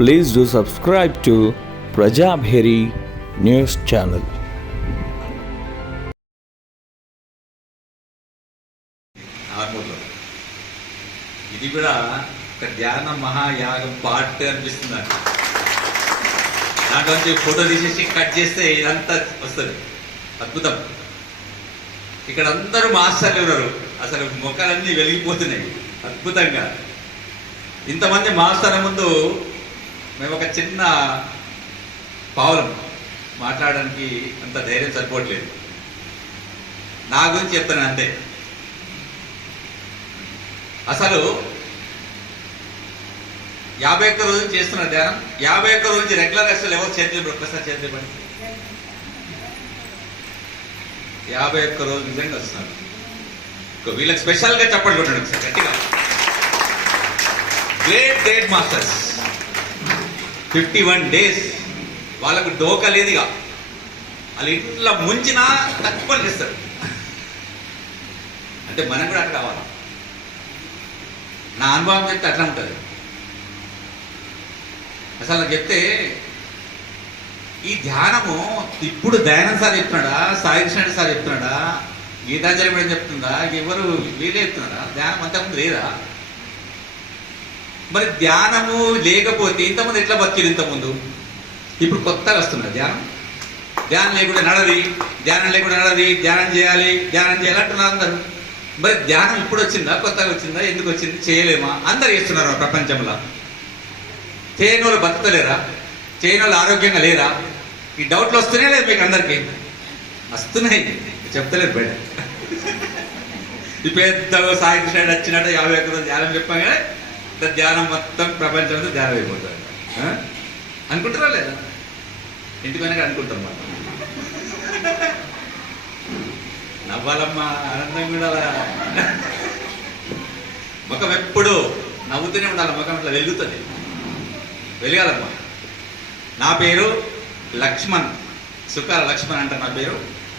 Please do subscribe to Prajabheri News Channel. ఇది కూడా ఒక ధ్యాన మహాయాగం పార్ట్ అనిపిస్తుంది నాకు. దాంట్లోంచి ఫోటో తీసేసి కట్ చేస్తే ఇదంతా వస్తుంది. అద్భుతం. ఇక్కడ అందరూ మాస్టర్లు ఉన్నారు. అసలు మొక్కలన్నీ వెలిగిపోతున్నాయి అద్భుతంగా. ఇంతమంది మాస్టర్ల ముందు మేము ఒక చిన్న పావులం మాట్లాడడానికి అంత ధైర్యం సరిపోవట్లేదు. నా గురించి చెప్తాను అంతే. అసలు 51 రోజులు చేస్తున్న ధ్యానం, 51 రోజు రెగ్యులర్ అసలు ఎవరు చేతులు ఒక్కసారి చేతులు పడి 51 రోజు నిజంగా వస్తున్నారు. వీళ్ళకి స్పెషల్గా చప్పట్లు కొట్టాడు ఒకసారి గట్టిగా. Great masters. 51 days వాళ్ళకు డోకా లేదుగా. వాళ్ళు ఇట్లా ముంచినా తక్కువ చేస్తారు. అంటే మనం కూడా అట్లా కావాలి. నా అనుభవం చెప్తే అట్లా ఉంటుంది. అసలు నాకు చెప్తే ఈ ధ్యానము ఇప్పుడు దయానంద సార్ చెప్తున్నాడా, సాయి కృష్ణ సార్ చెప్తున్నాడా, గీతాంజలి మేడం చెప్తుందా, ఎవరు వీరే చెప్తున్నాడా? ధ్యానం అంతకుముందు లేదా? మరి ధ్యానము లేకపోతే ఇంతకుముందు ఎట్లా బతికిరు? ఇంతకుముందు ఇప్పుడు కొత్తగా వస్తున్నారు ధ్యానం. ధ్యానం లేకుండా నడది, ధ్యానం లేకుండా నడది, ధ్యానం చేయాలి అంటున్నారు అందరూ. మరి ధ్యానం ఇప్పుడు వచ్చిందా, కొత్తగా వచ్చిందా, ఎందుకు వచ్చింది? చేయలేమా? అందరు చేస్తున్నారు ప్రపంచంలో. చేయని వాళ్ళు బతకలేరా? చేయని వాళ్ళు ఆరోగ్యంగా లేరా? ఈ డౌట్లు వస్తున్నాయి లేదు మీకు అందరికీ? వస్తున్నాయి, చెప్తలేదు బయట. ఈ పెద్ద సాయి కృష్ణ వచ్చినట్టు 51 రోజులు ధ్యానం చెప్పాం కానీ ధ్యానం మొత్తం ప్రపంచంతో ధ్యానం అయిపోతుంది అనుకుంటారా లేదా? ఇంటికి పోయినాక అనుకుంటాం మాట. నవ్వాలమ్మా, ఆనందం కూడా. ముఖం ఎప్పుడు నవ్వుతూనే ఉండాలి. ముఖం ఇట్లా వెలుగుతుంది, వెలగాలమ్మా. నా పేరు లక్ష్మణ్, సుకాల లక్ష్మణ్ అంటారు నా పేరు.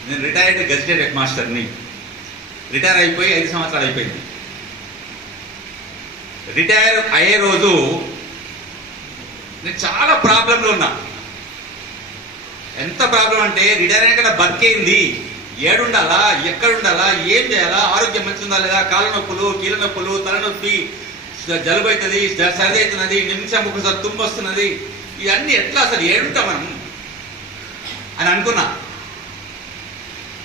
నేను రిటైర్డ్ గెజిటెడ్ హెడ్ మాస్టర్ని. రిటైర్ అయిపోయి 5 సంవత్సరాలు అయిపోయింది. రిటైర్ అయ్యే రోజు నేను చాలా ప్రాబ్లంలో ఉన్నా. ఎంత ప్రాబ్లం అంటే రిటైర్ అయినాక బతికేంది, ఏడుండాలా, ఎక్కడుండాలా, ఏం చేయాలా, ఆరోగ్యం మంచిగా ఉందా లేదా, కాళ్ళ నొప్పులు, కీళ్ళ నొప్పులు, తలనొప్పి, జలుబు అవుతుంది, సర్ది అవుతున్నది, నిమిషం ఒకసారి తుమ్ము వస్తున్నది, ఇవన్నీ ఎట్లా అసలు ఏడుంటాం మనం అని అనుకున్నా.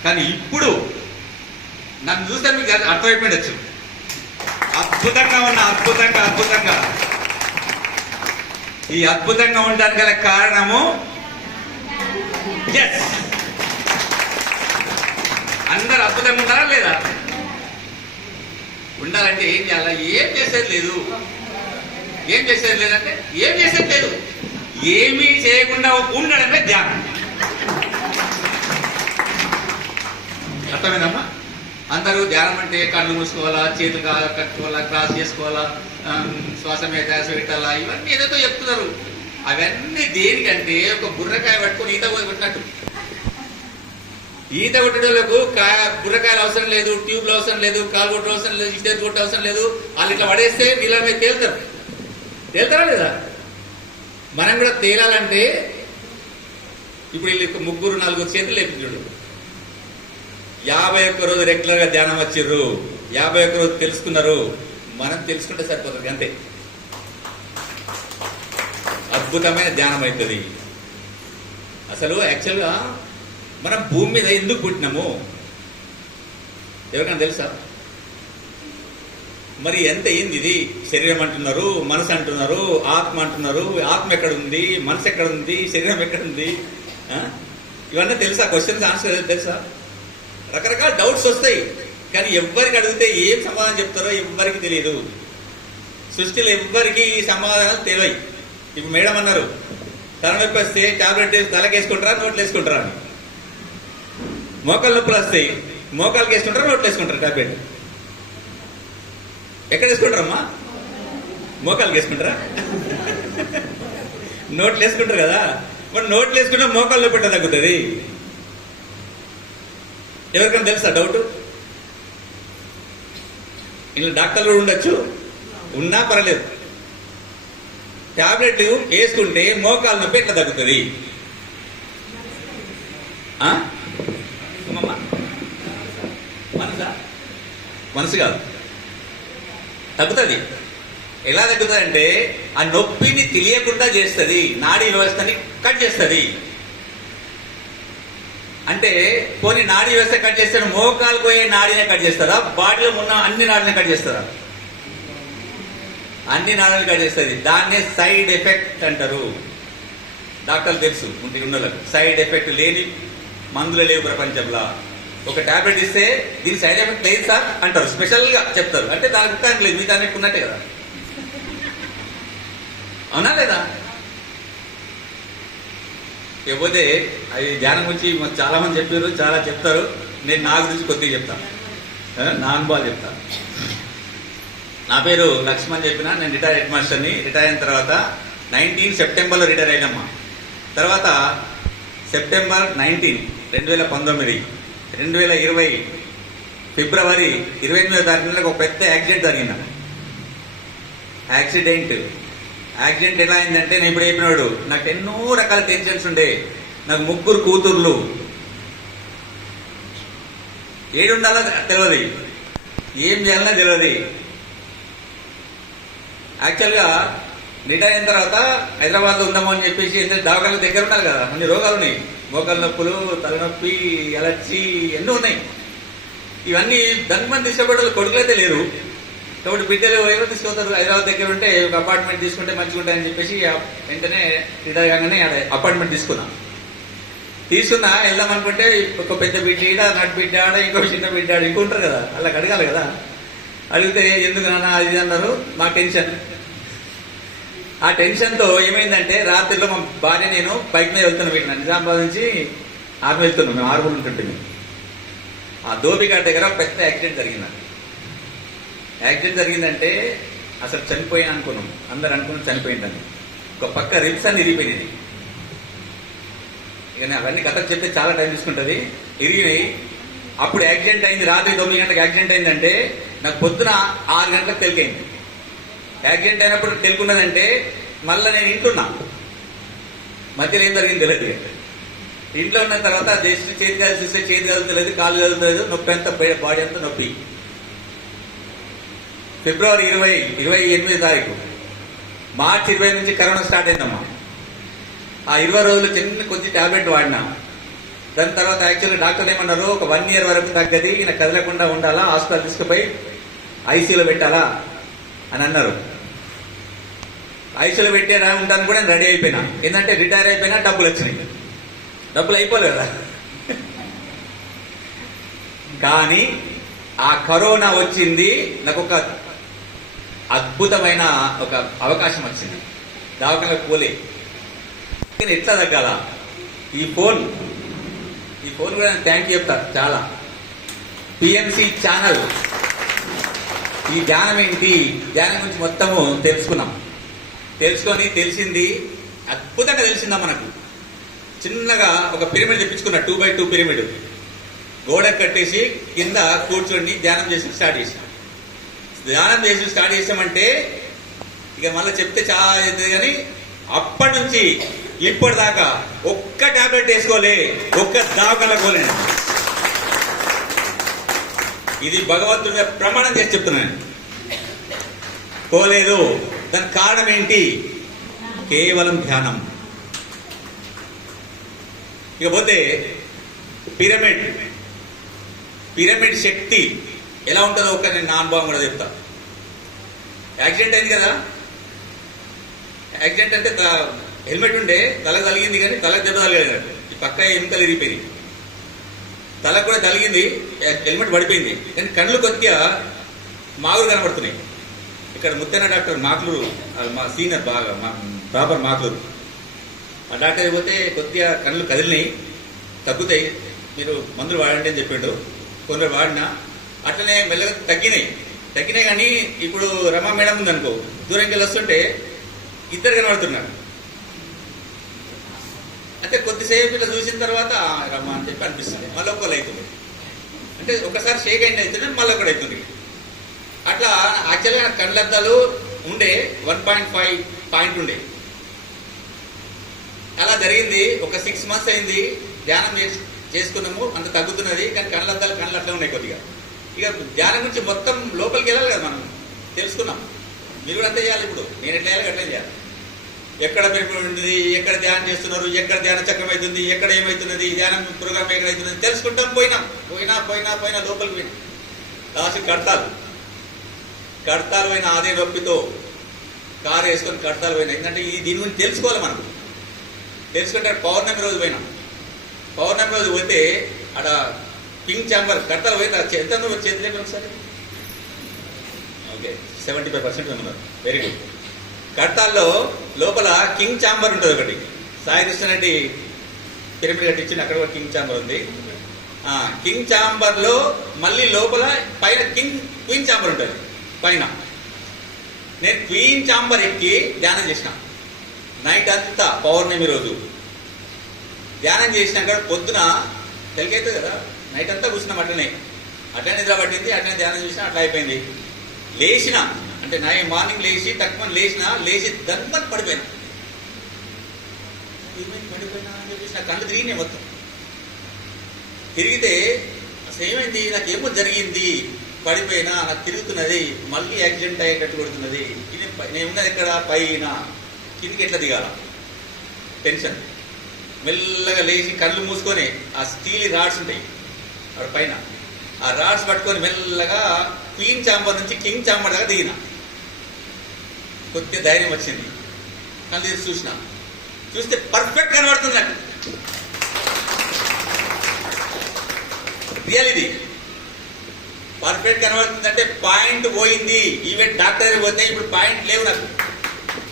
కానీ ఇప్పుడు నన్ను చూస్తే మీకు అర్థమైపోయిండొచ్చు. అద్భుతంగా ఉన్నా, అద్భుతంగా. ఈ అద్భుతంగా ఉండడానికి గల కారణము అందరు అద్భుతంగా ఉండాలా లేదా? ఉండాలంటే ఏం చేయాలా? ఏం చేసేది లేదు. ఏం చేసేది లేదంటే ఏం చేసేది లేదు. ఏమీ చేయకుండా ఉండడమే ధ్యానం. అర్థమైందమ్మా? అందరూ ధ్యానం అంటే కళ్ళు మూసుకోవాలా, చేతులు కట్టుకోవాలా, క్రాస్ చేసుకోవాలా, శ్వాస మీద పెట్టాలా, ఇవన్నీ ఏదైతే చెప్తున్నారు. అవన్నీ దేనికంటే ఒక బుర్రకాయ పట్టుకొని ఈత కొట్టినట్టు. ఈత కొట్టేటోళ్ళకు బుర్రకాయలు అవసరం లేదు, ట్యూబ్లు అవసరం లేదు, కాలు కొట్ట అవసరం లేదు, ఇష్టం కొట్ట అవసరం లేదు. వాళ్ళు ఇట్లా పడేస్తే నీళ్ళ మీద తేలుతారా లేదా? మనం కూడా తేలాలంటే ఇప్పుడు వీళ్ళు 3-4 చేతులు లేపించాడు. 51 రోజు రెగ్యులర్గా ధ్యానం వచ్చిర్రు, 51 రోజు తెలుసుకున్నారు. మనం తెలుసుకుంటే సరిపోతుంది అంతే. అద్భుతమైన ధ్యానం అవుతుంది. అసలు యాక్చువల్గా మనం భూమి మీద ఎందుకు పుట్టినాము ఎవరికైనా తెలుసా? మరి ఎంత అయింది ఇది? శరీరం అంటున్నారు, మనసు అంటున్నారు, ఆత్మ అంటున్నారు. ఆత్మ ఎక్కడ ఉంది, మనసు ఎక్కడ ఉంది, శరీరం ఎక్కడ ఉంది? ఇవన్నీ తెలుసా? క్వశ్చన్స్ ఆన్సర్ తెలుసా? రకరకాల డౌట్స్ వస్తాయి. కానీ ఎవ్వరికి అడిగితే ఏం సమాధానం చెప్తారో ఎవ్వరికి తెలియదు. సృష్టిలో ఎవ్వరికి ఈ సమాధానాలు తెలియవు. ఇప్పుడు మేడం అన్నారు, తలనొప్పి వస్తే టాబ్లెట్ తలకేసుకుంటారా, నోట్లు వేసుకుంటారా అని. మోకాలు నొప్పులు వస్తాయి, మోకాలు వేసుకుంటారా, నోట్లు వేసుకుంటారా టాబ్లెట్? ఎక్కడ వేసుకుంటారమ్మా? మోకాలు వేసుకుంటారా? నోట్లు వేసుకుంటారు కదా. మరి నోట్లు వేసుకుంటే మోకాలు నొప్పి తగ్గుతుంది. ఎవరికైనా తెలుసా డౌట్? ఇలా డాక్టర్లు ఉండొచ్చు, ఉన్నా పర్లేదు. టాబ్లెట్లు వేసుకుంటే మోకాలు నొప్పి ఎట్లా తగ్గుతుంది? మనసు కాదు, తగ్గుతుంది. ఎలా తగ్గుతుంది అంటే ఆ నొప్పిని తెలియకుండా చేస్తుంది, నాడీ వ్యవస్థని కట్ చేస్తుంది. అంటే పోనీ నాడీ వ్యవస్థ కట్ చేస్తాడు, మోకాలు పోయే నాడీనే కట్ చేస్తారా, బాడీలో ఉన్న అన్ని నాడీని కట్ చేస్తారా? అన్ని నాడీని కట్ చేస్తుంది. దాన్నే సైడ్ ఎఫెక్ట్ అంటారు. డాక్టర్లు తెలుసు ఉన్నోళ్ళకు. సైడ్ ఎఫెక్ట్ లేని మందులు లేవు ప్రపంచంలో. ఒక టాబ్లెట్ ఇస్తే దీని సైడ్ ఎఫెక్ట్ లేదు సార్ అంటారు, స్పెషల్ గా చెప్తారు. అంటే దానికి ఉత్తానికి లేదు, మీ దానికి ఉన్నట్టే కదా, అవునా లేదా? ఇకపోతే అది ధ్యానం గురించి చాలా మంది చెప్పారు, చాలా చెప్తారు. నేను నా గురించి కొద్దిగా చెప్తాను, నా అనుభవాలు చెప్తాను. నా పేరు లక్ష్మణ్ చెప్పిన, నేను రిటైర్ హెడ్ మాస్టర్ని. రిటైర్ అయిన తర్వాత 19 సెప్టెంబర్లో రిటైర్ అయినమ్మా. తర్వాత సెప్టెంబర్ 19, 2019, 2020 ఫిబ్రవరి 28వ తారీఖున ఒక పెద్ద యాక్సిడెంట్ జరిగింది. యాక్సిడెంట్ ఎలా అయిందంటే, నేను ఇప్పుడు చెప్పినాడు, నాకు ఎన్నో రకాల టెన్షన్స్ ఉండే. నాకు 3 కూతుర్లు, ఏడుండాలో తెలియదు, ఏం చేయాలన్నా తెలియదు. యాక్చువల్గా రిటైర్ అయిన తర్వాత హైదరాబాద్లో ఉందామో అని చెప్పేసి, ఎందుకంటే దవాఖాన దగ్గర ఉండాలి కదా, అన్ని రోగాలు ఉన్నాయి. మోకాలు నొప్పులు, తలనొప్పి, అలర్జీ ఎన్నో ఉన్నాయి. ఇవన్నీ ధన్మని తీసుకుపోవడం కొడుకులైతే లేరు కాబట్టి బిడ్డలు ఎవరు తీసుకుపోతారు? హైదరాబాద్ దగ్గర ఉంటే ఒక అపార్ట్మెంట్ తీసుకుంటే మంచిగా ఉంటాయని చెప్పేసి వెంటనే రిటైర్ కాగానే అపార్ట్మెంట్ తీసుకున్నా. వెళ్దాం అనుకుంటే ఒక పెద్ద బిడ్డ ఈడ, నటు బిడ్డ ఆడ, ఇంకో చిన్న బిడ్డ ఆడ, ఇంకో ఉంటారు కదా, వాళ్ళకి అడగాలి కదా. అడిగితే ఎందుకు నాన్న అది అన్నారు. మా టెన్షన్. ఆ టెన్షన్తో ఏమైందంటే, రాత్రిలో మా భార్య నేను బైక్ మీద వెళ్తున్నాం, పెట్టిన నిజామాబాద్ నుంచి ఆమె వెళ్తున్నాం, మేము 6 ఉంటుంటే. ఆ ధోబిఘాట్ దగ్గర పెద్ద యాక్సిడెంట్ జరిగిందంటే అసలు చనిపోయాను అనుకున్నాం, అందరు అనుకున్నాం చనిపోయిందని. ఒక పక్క రిబ్స్ అని ఇరిగిపోయినాయి. ఇక అవన్నీ కథకు చెప్తే చాలా టైం తీసుకుంటుంది. ఇరిగినాయి. అప్పుడు యాక్సిడెంట్ అయింది, రాత్రి 9 గంటలకు యాక్సిడెంట్ అయిందంటే నాకు పొద్దున 6 గంటలకు తెలికైంది. యాక్సిడెంట్ అయినప్పుడు తెలుకున్నదంటే మళ్ళీ నేను ఇంటున్నా, మధ్యలో ఏం జరిగింది తెలియదు. ఇంట్లో ఉన్న తర్వాత చేతి కలిసిస్తే చేతి కదులుతలేదు, కాలు కదులుతలేదు, నొప్పి అంతా బాడీ అంతా నొప్పి. ఫిబ్రవరి 28వ తారీఖు, మార్చి 20 నుంచి కరోనా స్టార్ట్ అయిందమ్మా. ఆ 20 రోజులు చిన్న కొద్ది టాబ్లెట్ వాడినా. దాని తర్వాత యాక్చువల్గా డాక్టర్లు ఏమన్నారు, ఒక 1 year వరకు తగ్గది, ఈయన కదలకుండా ఉండాలా, హాస్పిటల్ తీసుకుపోయి ఐసీయూలో పెట్టాలా అని అన్నారు. ఐసీయూలో పెట్టే ఉంటాను కూడా నేను రెడీ అయిపోయినా. ఏంటంటే రిటైర్ అయిపోయినా డబ్బులు వచ్చినాయి. డబ్బులు అయిపోలేదు కదా. కానీ ఆ కరోనా వచ్చింది, నాకు ఒక అద్భుతమైన ఒక అవకాశం వచ్చింది. దవాఖానకు పోలే. ఎట్లా తగ్గాల? ఈ ఫోన్ కూడా నేను థ్యాంక్ యూ చెప్తా చాలా. పిఎంసి ఛానల్ ఈ ధ్యానం ఏంటి, ధ్యానం గురించి మొత్తము తెలుసుకొని తెలిసింది, అద్భుతంగా తెలిసిందా మనకు. చిన్నగా ఒక పిరమిడ్ తెప్పించుకున్నా, 2x2 పిరమిడ్ గోడ కట్టేసి కింద కూర్చొని ధ్యానం చేసి స్టార్ట్ చేసామంటే ఇక మళ్ళీ చెప్తే చాలా అవుతుంది. కానీ అప్పటి నుంచి ఇప్పటిదాకా ఒక్క టాబ్లెట్ వేసుకోలే, ఒక్క దవాఖానకు పోలేను. ఇది భగవంతుడి మీద ప్రమాణం చేసి చెప్తున్నాను, పోలేదు. దానికి కారణం ఏంటి? కేవలం ధ్యానం. ఇకపోతే పిరమిడ్ శక్తి ఎలా ఉంటుందో ఒక నేను నా అనుభవం కూడా చెప్తా. యాక్సిడెంట్ అయింది కదా, యాక్సిడెంట్ అంటే హెల్మెట్ ఉండే, తల తలిగింది కానీ తలకు దెబ్బ తగలేదు. ఈ పక్క ఎముకలు ఇరిగిపోయింది, తలకు కూడా తలిగింది, హెల్మెట్ పడిపోయింది. కానీ కళ్ళు కొద్దిగా మాగులు కనబడుతున్నాయి. ఇక్కడ ముత్తెన్న డాక్టర్ మాకులూరు, మా సీనియర్ బాగా ప్రాపర్ మాకులూరు, ఆ డాక్టర్ అయిపోతే కొద్దిగా కళ్ళు కదిలినాయి, తగ్గుతాయి, మీరు మందులు వాడండి అని చెప్పిండు. కొన్ని వాడినా అట్లనే మెల్లగా తగ్గినాయి. కానీ ఇప్పుడు రమా మేడం ఉందనుకో, దూరంకి వెళ్ళి వస్తుంటే ఇద్దరు కనబడుతున్నారు. అంటే కొద్దిసేపు ఇట్లా చూసిన తర్వాత రమా అని చెప్పి అనిపిస్తుంది, మళ్ళీ ఒక్కళ్ళు అవుతుంది. అంటే ఒకసారి షేక్ అయిన అవుతుంది, మళ్ళీ ఒకటి అవుతుంది. అట్లా యాక్చువల్గా కళ్ళద్దాలు ఉండే 1.5 పాయింట్ ఉండే. అలా జరిగింది. ఒక 6 months అయింది, ధ్యానం చేసుకున్నాము, అంత తగ్గుతున్నది. కానీ కళ్ళు అట్లా ఉన్నాయి కొద్దిగా. ఇక ధ్యానం గురించి మొత్తం లోపలికి వెళ్ళాలి కదా, మనం తెలుసుకున్నాం. మీరు కూడా అంతే చేయాలి. ఇప్పుడు నేను ఎట్లా చేయాలి అట్లా చేయాలి. ఎక్కడ పెరుగుతుంది, ఎక్కడ ధ్యానం చేస్తున్నారు, ఎక్కడ ధ్యానం చక్రం అవుతుంది, ఎక్కడ ఏమవుతున్నది, ధ్యానం ప్రోగ్రామ్ ఎక్కడ అవుతున్నది తెలుసుకుంటాం. పోయినా లోపలికి పోయినా లాస్ట్ కడతాలు పోయినా అదే నొప్పితో కారు వేసుకొని కడతాలు పోయినా. ఎందుకంటే దీని గురించి తెలుసుకోవాలి మనం. తెలుసుకుంటే పౌర్ణమి రోజు పోయినాం. పౌర్ణమి రోజు పోతే అక్కడ కింగ్ ఛాంబర్ కడతాలు పోయినా ఎంత చేతులు లేకుండా ఒకసారి. ఓకే, 75% ఉన్నారు. Very good. కడతాల్లో లోపల కింగ్ ఛాంబర్ ఉంటుంది ఒకటి. సాయి కృష్ణ రెడ్డి పిరమిడ్ కట్టించింది, అక్కడ కూడా కింగ్ ఛాంబర్ ఉంది. కింగ్ ఛాంబర్ లో మళ్ళీ లోపల పైన క్వీన్ ఛాంబర్ ఉంటుంది పైన. నేను క్వీన్ ఛాంబర్ ఎక్కి ధ్యానం చేసిన నైట్ అంతా. పౌర్ణమి రోజు ధ్యానం చేసినాక పొద్దున తెలికైతుంది కదా, నైట్ అంతా కూర్చున్నాం. అట్లనే నిద్ర పట్టింది, అట్లనే ధ్యానం చేసినా, అట్లా అయిపోయింది. లేచిన అంటే మార్నింగ్ లేచి దన్మని పడిపోయినా. ఏమైంది పడిపోయినా అని చెప్పేసి నా కళ్ళు తిరిగినాయి మొత్తం. తిరిగితే అసలు ఏమైంది, నాకేమో జరిగింది, పడిపోయినా, నాకు తిరుగుతున్నది, మళ్ళీ యాక్సిడెంట్ అయ్యేటట్టు కొడుతున్నది. నేను ఉన్నది ఎక్కడ పైన, కిందికి ఎట్లా దిగాల టెన్షన్. మెల్లగా లేచి కళ్ళు మూసుకొని ఆ స్టీల్ రాడ్స్ ఉంటాయి అక్కడ పైన, ఆ రాడ్స్ పట్టుకొని మెల్లగా క్వీన్ ఛాంబర్ నుంచి కింగ్ ఛాంబర్ దాకా దిగిన. కొద్దిగా ధైర్యం వచ్చింది. కళ్ళు తీసి చూస్తే పర్ఫెక్ట్ కనబడుతుంది నాకు. రియాలిటీ పర్ఫెక్ట్ కనబడుతుందంటే పాయింట్ పోయింది. ఈవెన్ డాక్టర్ పోతే ఇప్పుడు పాయింట్ లేవు నాకు.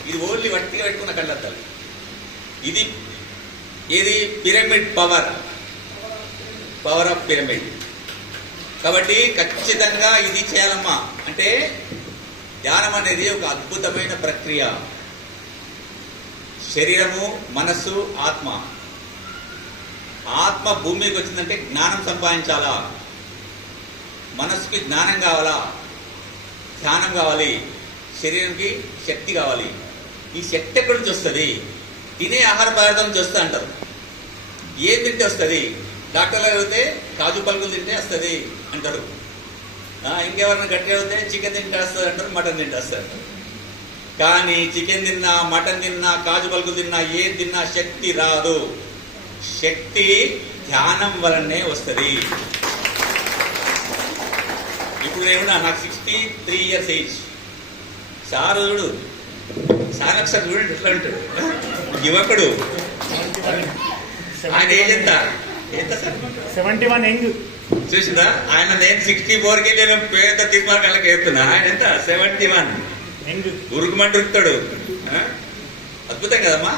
ఇది ఓన్లీ వట్టిగా పెట్టుకున్న కళ్ళద్దాలు. ఇది ఏది పిరమిడ్ పవర్ ఆఫ్ పిరమిడ్. కాబట్టి ఖచ్చితంగా ఇది చేయాలమ్మా. అంటే ధ్యానం అనేది ఒక అద్భుతమైన ప్రక్రియ. శరీరము, మనస్సు, ఆత్మ భూమికి వచ్చిందంటే జ్ఞానం సంపాదించాలా. మనస్సుకి జ్ఞానం కావాలా, ధ్యానం కావాలి, శరీరంకి శక్తి కావాలి. ఈ శక్తి ఎక్కడి నుంచి వస్తుంది? తినే ఆహార పదార్థం నుంచి వస్తుంది అంటారు. ఏం తింటే వస్తుంది? డాక్టర్లు అడిగితే కాజు పలుకులు తింటే వస్తుంది అంటారు. ఇంకెవరైనా గట్టిగా అవుతే చికెన్ తింటే వస్తుంది అంటారు, మటన్ తింటే వస్తుంది అంటారు. కానీ చికెన్ తిన్నా, మటన్ తిన్నా, కాజు పలుకులు తిన్నా, ఏది తిన్నా శక్తి రాదు. శక్తి ధ్యానం వలనే వస్తుంది. ఇప్పుడు ఏమన్నా నాకు 63 years ఏజ్. సార్ చూడు, సార్ ఒకసారి చూడండి ఎట్లా ఉంటాడు, యువకుడు. ఆయన ఏజ్ ఎంత సార్? 71 యంగ్. చూసిందా? ఆయన నేను 64కి నేను పేద తీర్మానాలకు వేస్తున్నా. ఆయన ఎంత? 71. ఉరుకుమంటూ ఉరుకుతాడు. అద్భుతం కదమ్మా.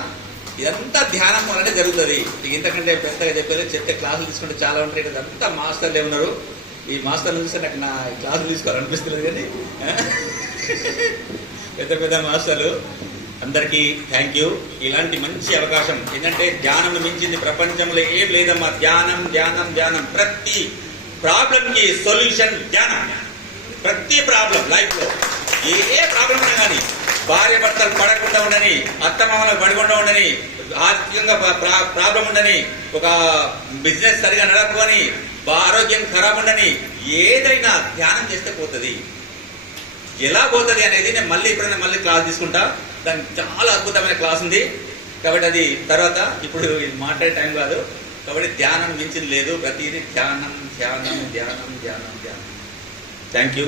ఇదంతా ధ్యానం వల్లనే జరుగుతుంది. ఇంతకంటే పెద్దగా చెప్పారు. చెప్తే క్లాసులు తీసుకుంటే చాలా ఉంటాయి. ఇదంతా మాస్టర్లే ఉన్నారు. ఈ మాస్టర్లు చూస్తే నాకు నా క్లాసులు తీసుకోవాలనిపిస్తుంది. కానీ పెద్ద మాస్టర్లు అందరికీ థ్యాంక్ యూ. ఇలాంటి మంచి అవకాశం. ఏంటంటే ధ్యానం మించింది ప్రపంచంలో ఏం లేదమ్మా. ధ్యానం. ప్రతి ప్రాబ్లంకి సొల్యూషన్ ధ్యానం. ప్రతి ప్రాబ్లం లైఫ్ లో ఏ ప్రాబ్లం ఉన్నా కానీ, భార్య భర్తలు పడకుండా ఉండని, అత్తమామలకు పడకుండా ఉండని, ఆర్థికంగా ప్రాబ్లం ఉండని, ఒక బిజినెస్ సరిగా నడపని, ఆరోగ్యం ఖరాబ్ ఉండని, ఏదైనా ధ్యానం చేస్తే పోతుంది. ఎలా పోతుంది అనేది నేను ఎప్పుడైనా మళ్ళీ క్లాస్ తీసుకుంటా. దానికి చాలా అద్భుతమైన క్లాస్ ఉంది. కాబట్టి అది తర్వాత, ఇప్పుడు ఇది మాట్లాడే టైం కాదు. కాబట్టి ధ్యానం మించింది లేదు. ప్రతిదీ ధ్యానం. Thank you.